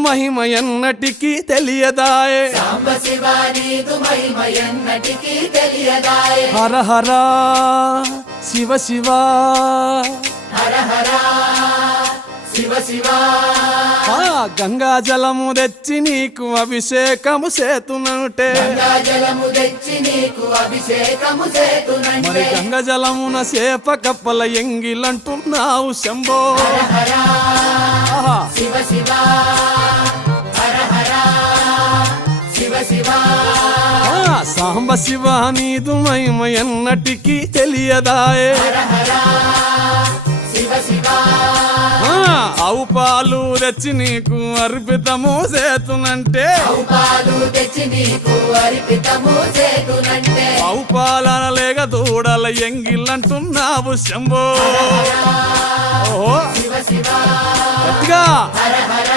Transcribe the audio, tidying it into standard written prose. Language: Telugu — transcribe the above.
మహిమ ఎన్నటికీ తెలియదాయే సాంబ శివ నీదు మహిమ ఎన్నటికీ తెలియదాయే హర హర శివ శివ హర హర శివ శివ గంగా జలము తెచ్చి నీకు అభిషేకము చేతునంటే గంగా జలము తెచ్చి నీకు అభిషేకము మరి చేతునంటే గంగ జలమున చేప కప్పల ఎంగిలంటున్నావు శంభో హర ఆహా. శివ శివ హర హర శివ శివ సాంబ శివ నీదు మహిమ ఎన్నటికీ తెలియదాయే హర హర శివ శివ ఆవు పాలు తెచ్చి నీకు అర్పితము చేతునంటే పాలు తెచ్చి నీకు అర్పితము చేతునంటే ఆవు పాలన లేక దూడల ఎంగిలంటున్నావు శంభో ఓహో శివ శివ గట్టిగా హర హర